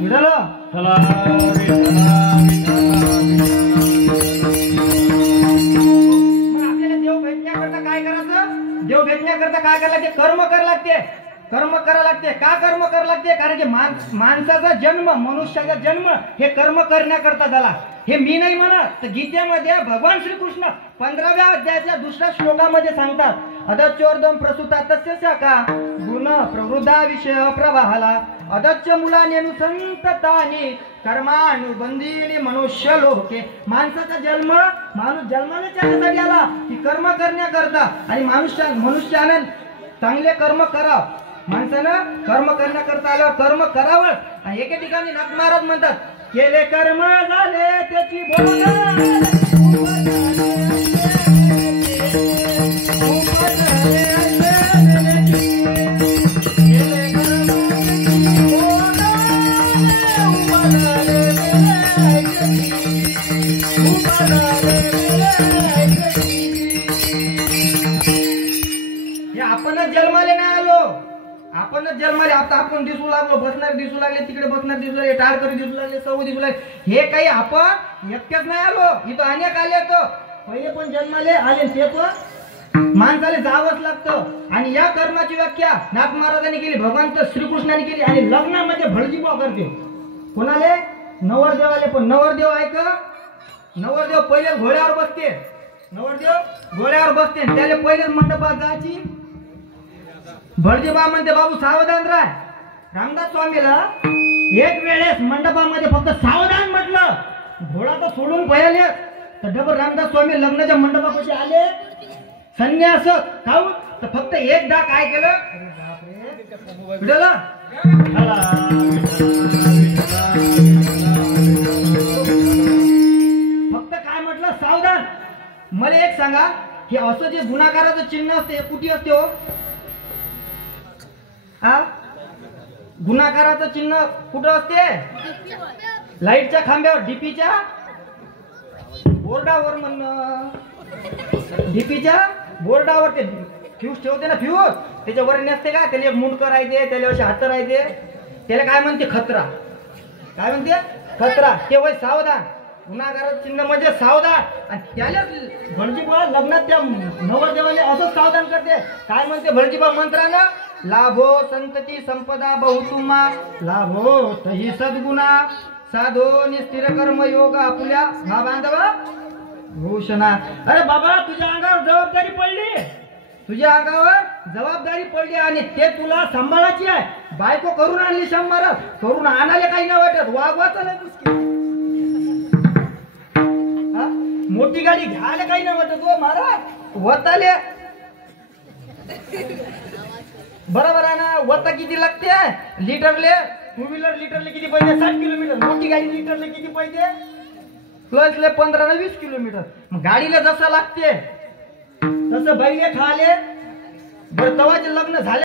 विठ्ठल चला देव भेटण्याकरता काय करायचं? देव भेटण्याकरता काय करायला लागते? कर्म करायला लागते. कर्म करायला लागते. का कर्म करायला लागते? कारण की माणसाचा जन्म, मनुष्याचा जन्म हे कर्म करण्याकरता झाला. हे मी नाही म्हणत, तर गीतेमध्ये भगवान श्रीकृष्ण 15व्या अध्यायाच्या दुसऱ्या श्लोकामध्ये सांगतात, अदच्योर्दम प्रसूता तस्य शाखा गुण प्रवृद्धा विषय प्रवाहाला अदच्य मुलानेनु संततानी कर्मानुबंधीनी मनुष्य लोके. माणसाचा जन्म, माणूस जन्माने त्याच्यासाठी आला की कर्म करण्याकरता. आणि मनुष्यानं चांगले कर्म करावं. माणसानं कर्म करण्याकरता आल्यावर कर्म करावं. आणि एके ठिकाणी नाथ महाराज म्हणतात, केले कर्म झाले त्याची आपणच जन्माले नाही आलो. आपणच जन्माले आता आपण दिसू लागलो, बसणार दिसू लागले, तिकडे बसणार दिसू लागले, टाळकरी दिसू लागले, सव दिसू लागले. हे काही आपण एकट्याच नाही आलो, इथं अनेक आले. तर पहिले पण जन्माले आले, ते पण माणसाला जावंच लागतं. आणि या कर्माची व्याख्या नाथ महाराजांनी केली, भगवान श्रीकृष्णाने केली. आणि लग्नामध्ये भडजीभाव करते. कोणाले? नवरदेवाले. पण नवरदेव आहे का? नवरदेव पहिले घोड्यावर बसते. नवरदेव घोड्यावर बसते, त्याला पहिलेच मंडपात जायची. भडजीबा म्हणते, बाबू सावधान राह. रामदास स्वामीला एक वेळेस मंडपामध्ये फक्त सावधान म्हटलं, घोडा तर सोडून पळाले. तर डबल रामदास स्वामी लग्नाच्या मंडपापाशी आले संन्यास खाऊन. तर फक्त एकदा काय केलं? फक्त काय म्हटलं? सावधान. मला एक सांगा, की असं जे गुणाकाराचं चिन्ह असते कुठे असते हो? गुणाकाराचं चिन्ह कुठं असते? लाईटच्या खांब्यावर, डीपीच्या बोर्डावर. म्हणणं डीपीच्या बोर्डावर ते फ्यूज ठेवते ना, फ्यूज त्याच्यावर नसते का? त्याला एक मुंडकर राहते, त्याला असे हात राहते. त्याला काय म्हणते? खतरा. काय म्हणते? खतरा. ते वय सावधान. गुणाकाराचं चिन्ह म्हणजे सावधान. आणि त्याला भडजीबा लग्नात त्या नवरदेवाले असं सावधान करते. काय म्हणते भडजीबा मंत्रानं? लाभो संतती संपदा बहुतुमा लाभो तही सद्गुणा साधो निस्थिर कर्म योग आपुल्या हा बांधवा भूषणा. अरे बाबा, तुझ्या अंगावर जबाबदारी पडली. तुझ्या अंगावर जबाबदारी पडली आणि ते तुला सांभाळायची आहे. बायको करून आणली 100, करून आणायला काही नाही वाटत. वागवाच मोठी गाडी घ्यायला काही नाही वाटत हो महाराज. वताले बरोबर आहे ना? वता किती लागते लिटरले? 2 व्हीलर लिटरले किती पाहिजे? 60 किलोमीटर. मोठी गाडी लिटरले किती पाहिजे? प्लसले 15 ना 20 किलोमीटर. मग गाडीला जसं लागते तसं बैले खाले. बरं, तवाचे लग्न झाले.